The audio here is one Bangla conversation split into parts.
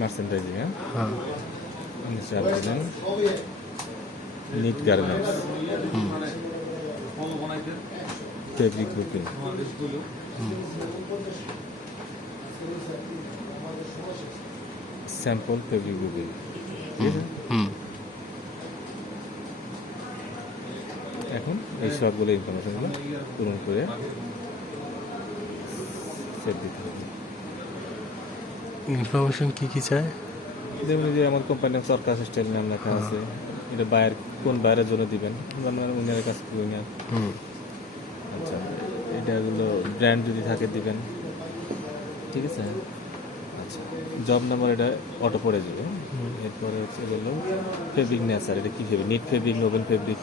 মার্চেন্ডাইজিং, হ্যাঁ, knit garments, fabric booking, sample fabric booking. এখন এই সবগুলো ইনফরমেশনগুলো পূরণ করে সেভ দিতে হবে। ইনফরমেশন কি কি চায়? যেমন যে আমার কোম্পানির সরকার স্টাইল নাম লেখা আছে, এটা বায়ার কোন বায়ারের জন্য দিবেন, উনার কাছে দিবেন। আচ্ছা, এটাগুলো ব্র্যান্ড যদি থাকে দিবেন, ঠিক আছে। আচ্ছা, জব নাম্বার এটা অটো পড়ে যাবে। এরপরে হচ্ছে এগুলো ফেব্রিক নেচার, এটা কী fabric, knit fabric, novel fabric,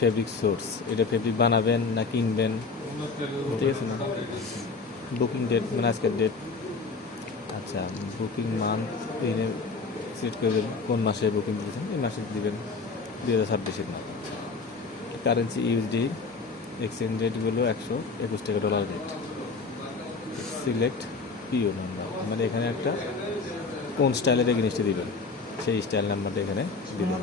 fabric source, এটা ফেব্রিক বানাবেন না কিনবেন, ঠিক আছে না। বুকিং ডেট মানে আজকের ডেট। আচ্ছা, বুকিং মান্থ এনে সিলেক্ট করে দেবেন, কোন মাসে বুকিং দিয়েছেন এই মাসে দিবেন 2026-এর মাস। কারেন্সি ইউএসডি, এক্সচেঞ্জ রেটগুলো $121 রেট। সিলেক্ট পিও নাম্বার, মানে এখানে একটা কোন স্টাইলের এগেনস্টে দিবেন সেই স্টাইল নাম্বারটা এখানে দিবেন।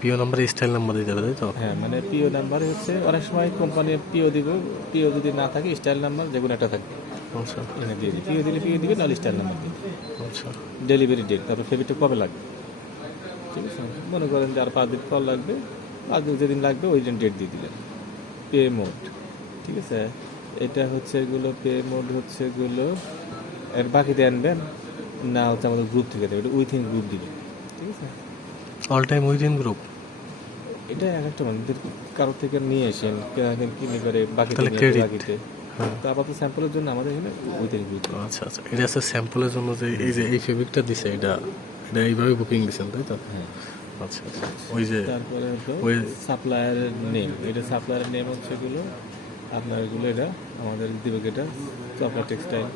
পিও নাম্বার স্টাইল নাম্বার দিতে হবে, তাই তো? হ্যাঁ, মানে পিও নাম্বার হচ্ছে অনেক সময় কোম্পানি পিও দিব, পিও যদি না থাকে স্টাইল নাম্বার যেগুলো একটা থাকবে। আচ্ছা, এখানে দিয়ে দিই, পিও দিলে পিও দিবে, নাহলে স্টাইল নাম্বার দিবে। আচ্ছা, ডেলিভারি ডেট, তারপর ফেব্রিকটা কবে লাগবে, ঠিক আছে। মনে করেন যে আর 5 দিন পর লাগবে, 5 দিন যেদিন লাগবে ওই দিন ডেট দিয়ে দিলেন। পে মোড, ঠিক আছে। এটা হচ্ছে এগুলো পে মোড হচ্ছে এগুলো এর বাকিতে আনবেন না হচ্ছে আমাদের গ্রুপ থেকে দেবে, এটা উইথিন গ্রুপ দিবে, ঠিক আছে। অল টাইম উইদিন গ্রুপ, এটা এক একটা মানুষদের কারোর থেকে নিয়ে আসেন, কিনে করে বাকিতে তাহলে নিয়ে credit। বাকিতে। তো আপাতত স্যাম্পলের জন্য আমাদের এখানে উইথিন গ্রুপ। আচ্ছা আচ্ছা, এটা আছে স্যাম্পলের জন্য যে এই যে এই ফেব্রিকটা দিছে, এটা এটা এইভাবে বুকিং দিছেন, তাই তো? হ্যাঁ। আচ্ছা আচ্ছা, ওই যে তারপরে ওই সাপ্লায়ারের নেম, এটা সাপ্লায়ারের নেম হচ্ছে এগুলো আপনার এগুলো, এটা আমাদের দিবে, এটা চরকা টেক্সটাইল,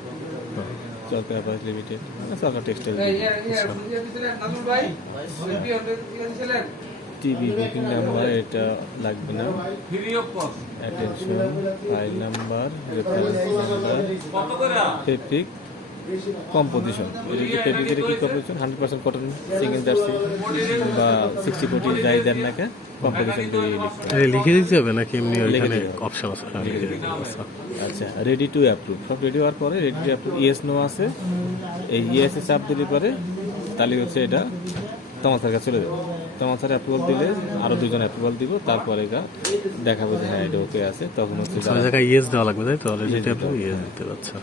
চরকা প্রাইভেট লিমিটেড, চরকা টেক্সটাইল। টিভি বুকিং নাম্বার এটা লাগবে না, attention, file number, reference number, fabric composition, এটা ফেব্রিকের কী কম্পোজিশন, 100% কটন সিঙ্গেল জার্সি বা 60-40 যাই দেন না কেন, কম্পোজিশন দিয়ে লিখতে হবে। এটা লিখে দিতে হবে নাকি এমনি লিখে ওইখানে দিতে হবে। অপশন আছে? হ্যাঁ, লিখে দিতে হবে। আচ্ছা, আচ্ছা, রেডি টু অ্যাপ্রুভ, সব রেডি হওয়ার পরে ready to approve yes no আছে, এই ইয়েসে চাপ দিলে পরে তাহলে হচ্ছে এটা তোমার স্যার কাছে চলে যাবে। তোমার স্যার অ্যাপ্রুভাল দিলে আরও 2জন অ্যাপ্রুভাল দিব, তারপরে এটা দেখাবো যে হ্যাঁ এটা ওকে আছে, তখন হচ্ছে সব জায়গায় ইয়েস দেওয়া লাগবে, তাই তো? অলরেডি আপনি ইয়েস দিতে পারছেন।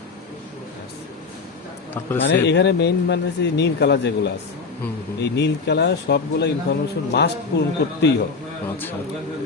তারপরে মানে এখানে মেইন মানে হচ্ছে নীল কালার যেগুলো আছে, হুম, এই নীল কালার সবগুলো ইনফরমেশন মাস্ট পূরণ করতেই হবে। আচ্ছা।